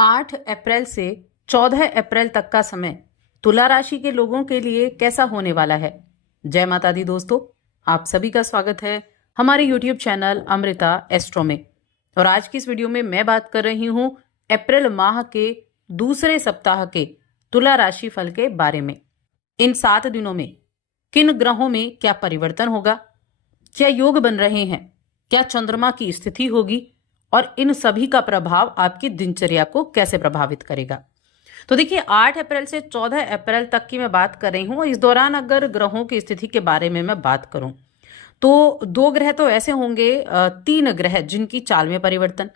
8 अप्रैल से 14 अप्रैल तक का समय तुला राशि के लोगों के लिए कैसा होने वाला है। जय माता दी दोस्तों, आप सभी का स्वागत है हमारे YouTube चैनल अमृता एस्ट्रो में। और आज की इस वीडियो में मैं बात कर रही हूं अप्रैल माह के दूसरे सप्ताह के तुला राशि फल के बारे में। इन 7 दिनों में किन ग्रहों में क्या परिवर्तन होगा, क्या योग बन रहे हैं, क्या चंद्रमा की स्थिति होगी और इन सभी का प्रभाव आपकी दिनचर्या को कैसे प्रभावित करेगा। तो देखिए 8 अप्रैल से 14 अप्रैल तक की मैं बात कर रही हूं। इस दौरान अगर ग्रहों की स्थिति के बारे में मैं बात करूं तो 2 ग्रह तो ऐसे होंगे, 3 ग्रह जिनकी चाल में परिवर्तन।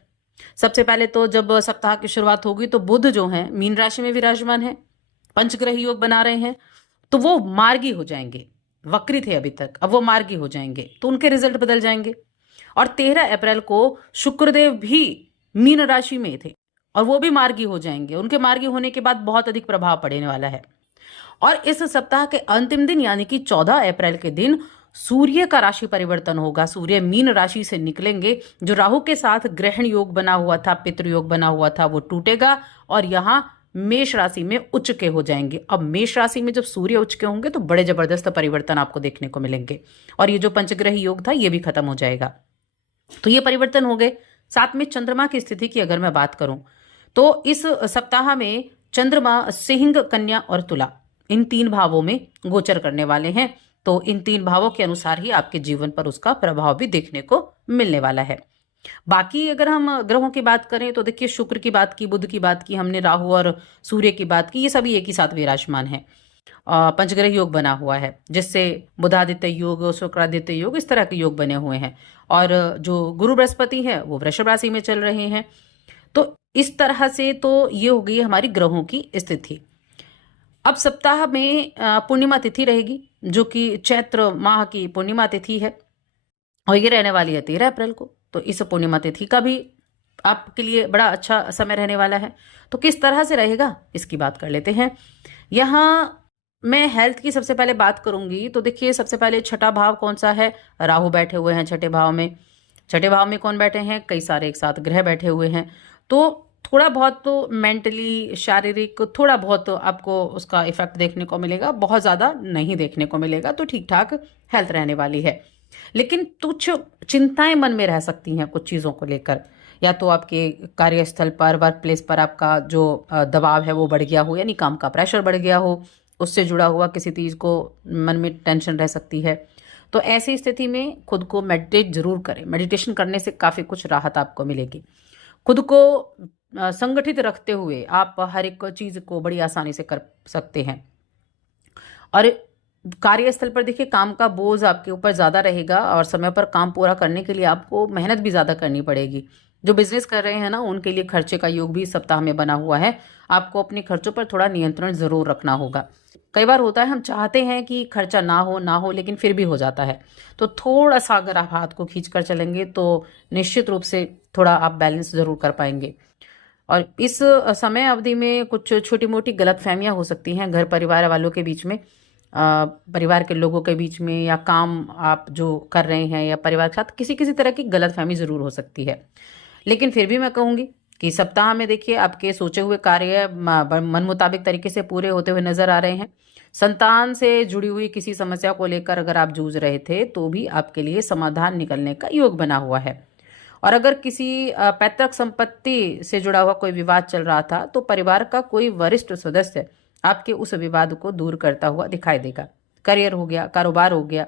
सबसे पहले तो जब सप्ताह की शुरुआत होगी तो बुध जो है मीन राशि में विराजमान है, पंचग्रह योग बना रहे हैं, तो वो मार्गी हो जाएंगे। वक्री थे अभी तक, अब वो मार्गी हो जाएंगे तो उनके रिजल्ट बदल जाएंगे। और 13 अप्रैल को शुक्रदेव भी मीन राशि में थे और वो भी मार्गी हो जाएंगे। उनके मार्गी होने के बाद बहुत अधिक प्रभाव पड़ने वाला है। और इस सप्ताह के अंतिम दिन यानी कि 14 अप्रैल के दिन सूर्य का राशि परिवर्तन होगा। सूर्य मीन राशि से निकलेंगे। जो राहु के साथ ग्रहण योग बना हुआ था, पितृ योग बना हुआ था, वो टूटेगा और यहां मेष राशि में उच्च के हो जाएंगे। अब मेष राशि में जब सूर्य उच्च के होंगे तो बड़े जबरदस्त परिवर्तन आपको देखने को मिलेंगे और ये जो पंचग्रह योग था ये भी खत्म हो जाएगा। तो ये परिवर्तन हो गए। साथ में चंद्रमा की स्थिति की अगर मैं बात करूं तो इस सप्ताह में चंद्रमा सिंह, कन्या और तुला इन 3 भावों में गोचर करने वाले हैं। तो इन 3 भावों के अनुसार ही आपके जीवन पर उसका प्रभाव भी देखने को मिलने वाला है। बाकी अगर हम ग्रहों की बात करें तो देखिए शुक्र की बात की, बुध की बात की हमने, राहु और सूर्य की बात की, ये सभी एक ही साथ विराजमान है। पंचग्रह योग बना हुआ है जिससे बुधादित्य योग, शुक्रादित्य योग, इस तरह के योग बने हुए हैं। और जो गुरु बृहस्पति है वो वृषभ राशि में चल रहे हैं। तो इस तरह से तो ये हो गई हमारी ग्रहों की स्थिति। अब सप्ताह में पूर्णिमा तिथि रहेगी जो कि चैत्र माह की पूर्णिमा तिथि है और ये रहने वाली है 13 अप्रैल को। तो इस पूर्णिमा तिथि का भी आपके लिए बड़ा अच्छा समय रहने वाला है। तो किस तरह से रहेगा इसकी बात कर लेते हैं। यहाँ मैं हेल्थ की सबसे पहले बात करूंगी। तो देखिए सबसे पहले छठा भाव कौन सा है, राहु बैठे हुए हैं छठे भाव में। छठे भाव में कौन बैठे हैं, कई सारे एक साथ ग्रह बैठे हुए हैं। तो थोड़ा बहुत तो मेंटली, शारीरिक थोड़ा बहुत तो आपको उसका इफेक्ट देखने को मिलेगा, बहुत ज्यादा नहीं देखने को मिलेगा। तो ठीक ठाक हेल्थ रहने वाली है। लेकिन तुच्छ चिंताएं मन में रह सकती हैं कुछ चीजों को लेकर। या तो आपके कार्यस्थल पर, वर्क प्लेस पर आपका जो दबाव है वो बढ़ गया हो, यानी काम का प्रेशर बढ़ गया हो, उससे जुड़ा हुआ किसी चीज को मन में टेंशन रह सकती है। तो ऐसी स्थिति में खुद को मेडिटेट जरूर करें। मेडिटेशन करने से काफी कुछ राहत आपको मिलेगी। खुद को संगठित रखते हुए आप हर एक चीज को बड़ी आसानी से कर सकते हैं। और कार्यस्थल पर देखिए काम का बोझ आपके ऊपर ज्यादा रहेगा और समय पर काम पूरा करने के लिए आपको मेहनत भी ज्यादा करनी पड़ेगी। जो बिजनेस कर रहे हैं ना, उनके लिए खर्चे का योग भी इस सप्ताह में बना हुआ है। आपको अपने खर्चों पर थोड़ा नियंत्रण जरूर रखना होगा। कई बार होता है हम चाहते हैं कि खर्चा ना हो लेकिन फिर भी हो जाता है। तो थोड़ा सा अगर आप हाथ को खींच कर चलेंगे तो निश्चित रूप से थोड़ा आप बैलेंस जरूर कर पाएंगे। और इस समय अवधि में कुछ छोटी मोटी गलतफहमियां हो सकती हैं घर परिवार वालों के बीच में, परिवार के लोगों के बीच में, या काम आप जो कर रहे हैं या परिवार के साथ किसी किसी तरह की गलतफहमी जरूर हो सकती है। लेकिन फिर भी मैं कहूंगी कि सप्ताह में देखिए आपके सोचे हुए कार्य मन मुताबिक तरीके से पूरे होते हुए नजर आ रहे हैं। संतान से जुड़ी हुई किसी समस्या को लेकर अगर आप जूझ रहे थे तो भी आपके लिए समाधान निकलने का योग बना हुआ है। और अगर किसी पैतृक संपत्ति से जुड़ा हुआ कोई विवाद चल रहा था तो परिवार का कोई वरिष्ठ सदस्य आपके उस विवाद को दूर करता हुआ दिखाई देगा। करियर हो गया, कारोबार हो गया,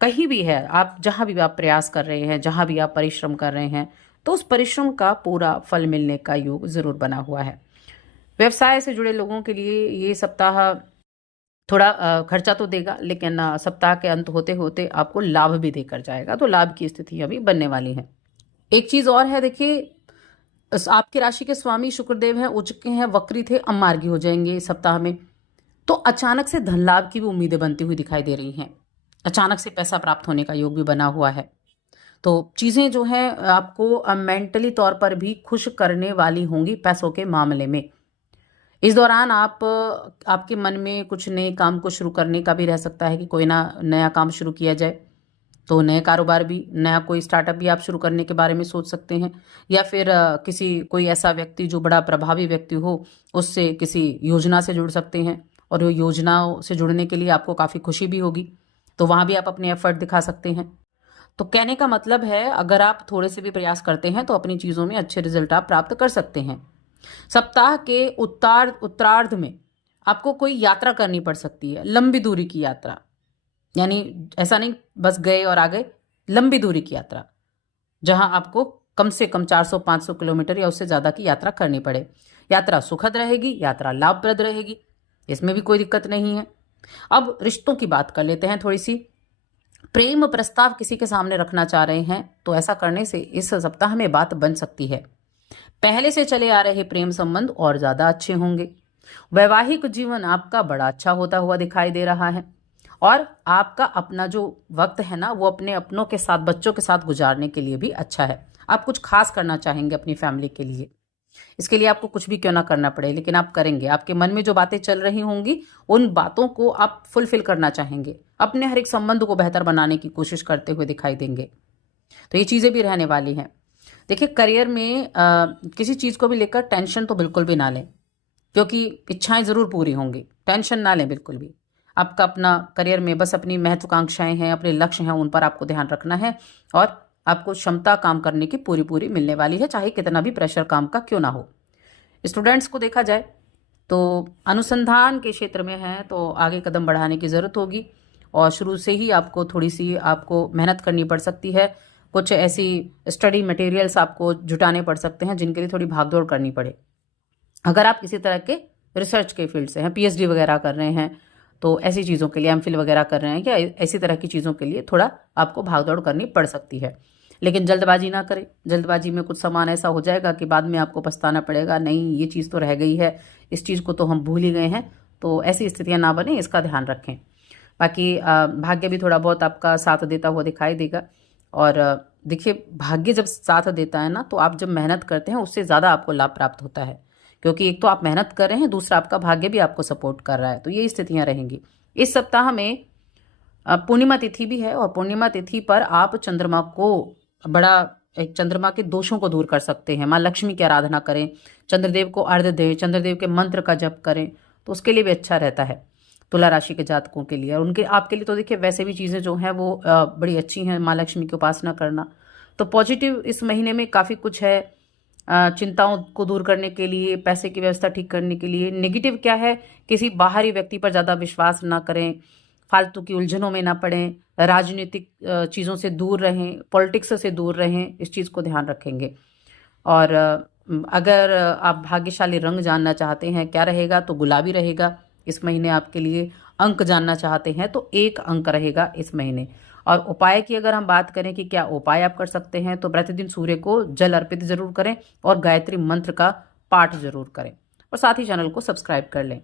कहीं भी है आप, जहां भी आप प्रयास कर रहे हैं, जहां भी आप परिश्रम कर रहे हैं, तो उस परिश्रम का पूरा फल मिलने का योग जरूर बना हुआ है। व्यवसाय से जुड़े लोगों के लिए ये सप्ताह थोड़ा खर्चा तो देगा, लेकिन सप्ताह के अंत होते होते आपको लाभ भी देकर जाएगा। तो लाभ की स्थिति अभी बनने वाली है। एक चीज और है, देखिए आपकी राशि के स्वामी शुक्रदेव हैं, उच्च के हैं, वक्री थे, अब मार्गी हो जाएंगे इस सप्ताह में। तो अचानक से धन लाभ की भी उम्मीदें बनती हुई दिखाई दे रही हैं। अचानक से पैसा प्राप्त होने का योग भी बना हुआ है। तो चीजें जो है आपको मेंटली तौर पर भी खुश करने वाली होंगी पैसों के मामले में। इस दौरान आपके मन में कुछ नए काम को शुरू करने का भी रह सकता है कि कोई ना नया काम शुरू किया जाए। तो नए कारोबार भी, नया कोई स्टार्टअप भी आप शुरू करने के बारे में सोच सकते हैं, या फिर कोई ऐसा व्यक्ति जो बड़ा प्रभावी व्यक्ति हो, उससे किसी योजना से जुड़ सकते हैं, और वो योजनाओं से जुड़ने के लिए आपको काफ़ी खुशी भी होगी, तो वहाँ भी आप अपने एफर्ट दिखा सकते हैं। तो कहने का मतलब है, अगर आप थोड़े से भी प्रयास करते हैं तो अपनी चीज़ों में अच्छे रिजल्ट आप प्राप्त कर सकते हैं। सप्ताह के उत्तरार्ध में आपको कोई यात्रा करनी पड़ सकती है, लंबी दूरी की यात्रा, यानी ऐसा नहीं बस गए और आ गए, लंबी दूरी की यात्रा, जहां आपको कम से कम 400-500 किलोमीटर या उससे ज़्यादा की यात्रा करनी पड़े। यात्रा सुखद रहेगी, यात्रा लाभप्रद रहेगी, इसमें भी कोई दिक्कत नहीं है। अब रिश्तों की बात कर लेते हैं थोड़ी सी। प्रेम प्रस्ताव किसी के सामने रखना चाह रहे हैं तो ऐसा करने से इस सप्ताह में बात बन सकती है। पहले से चले आ रहे प्रेम संबंध और ज़्यादा अच्छे होंगे। वैवाहिक जीवन आपका बड़ा अच्छा होता हुआ दिखाई दे रहा है, और आपका अपना जो वक्त है ना, वो अपने अपनों के साथ, बच्चों के साथ गुजारने के लिए भी अच्छा है। आप कुछ खास करना चाहेंगे अपनी फैमिली के लिए, इसके लिए आपको कुछ भी क्यों ना करना पड़े, लेकिन आप करेंगे। आपके मन में जो बातें चल रही होंगी, उन बातों को आप फुलफिल करना चाहेंगे, अपने हर एक संबंध को बेहतर बनाने की कोशिश करते हुए दिखाई देंगे। तो ये चीज़ें भी रहने वाली हैं। देखिए, करियर में किसी चीज़ को भी लेकर टेंशन तो बिल्कुल भी ना लें, क्योंकि इच्छाएं ज़रूर पूरी होंगी, टेंशन ना लें बिल्कुल भी। आपका अपना करियर में बस अपनी महत्वाकांक्षाएं हैं, अपने लक्ष्य हैं, उन पर आपको ध्यान रखना है, और आपको क्षमता काम करने की पूरी पूरी मिलने वाली है, चाहे कितना भी प्रेशर काम का क्यों ना हो। स्टूडेंट्स को देखा जाए तो अनुसंधान के क्षेत्र में है, तो आगे कदम बढ़ाने की ज़रूरत होगी, और शुरू से ही आपको थोड़ी सी आपको मेहनत करनी पड़ सकती है। कुछ ऐसी स्टडी मटेरियल्स आपको जुटाने पड़ सकते हैं जिनके लिए थोड़ी भागदौड़ करनी पड़े। अगर आप किसी तरह के रिसर्च के फील्ड से हैं, पीएचडी वगैरह कर रहे हैं, तो ऐसी चीज़ों के लिए, एमफिल वगैरह कर रहे हैं, या ऐसी तरह की चीज़ों के लिए थोड़ा आपको भागदौड़ करनी पड़ सकती है। लेकिन जल्दबाजी ना करें, जल्दबाजी में कुछ सामान ऐसा हो जाएगा कि बाद में आपको पछताना पड़ेगा, नहीं ये चीज़ तो रह गई है, इस चीज़ को तो हम भूल ही गए हैं। तो ऐसी स्थितियां ना बने, इसका ध्यान रखें। बाकी भाग्य भी थोड़ा बहुत आपका साथ देता हुआ दिखाई देगा। और देखिए, भाग्य जब साथ देता है ना, तो आप जब मेहनत करते हैं उससे ज़्यादा आपको लाभ प्राप्त होता है, क्योंकि एक तो आप मेहनत कर रहे हैं, दूसरा आपका भाग्य भी आपको सपोर्ट कर रहा है। तो ये स्थितियां रहेंगी। इस सप्ताह में पूर्णिमा तिथि भी है, और पूर्णिमा तिथि पर आप चंद्रमा को चंद्रमा के दोषों को दूर कर सकते हैं। माँ लक्ष्मी की आराधना करें, चंद्रदेव को अर्घ्य दें, चंद्रदेव के मंत्र का जप करें, तो उसके लिए भी अच्छा रहता है तुला राशि के जातकों के लिए। और उनके आपके लिए तो देखिए, वैसे भी चीज़ें जो हैं वो बड़ी अच्छी हैं, माँ लक्ष्मी की उपासना करना। तो पॉजिटिव इस महीने में काफ़ी कुछ है। चिंताओं को दूर करने के लिए, पैसे की व्यवस्था ठीक करने के लिए। नेगेटिव क्या है, किसी बाहरी व्यक्ति पर ज़्यादा विश्वास ना करें, फालतू की उलझनों में ना पड़ें, राजनीतिक चीज़ों से दूर रहें, पॉलिटिक्स से दूर रहें, इस चीज़ को ध्यान रखेंगे। और अगर आप भाग्यशाली रंग जानना चाहते हैं क्या रहेगा, तो गुलाबी रहेगा इस महीने आपके लिए। अंक जानना चाहते हैं तो 1 अंक रहेगा इस महीने। और उपाय की अगर हम बात करें कि क्या उपाय आप कर सकते हैं, तो प्रतिदिन सूर्य को जल अर्पित जरूर करें, और गायत्री मंत्र का पाठ जरूर करें, और साथ ही चैनल को सब्सक्राइब कर लें।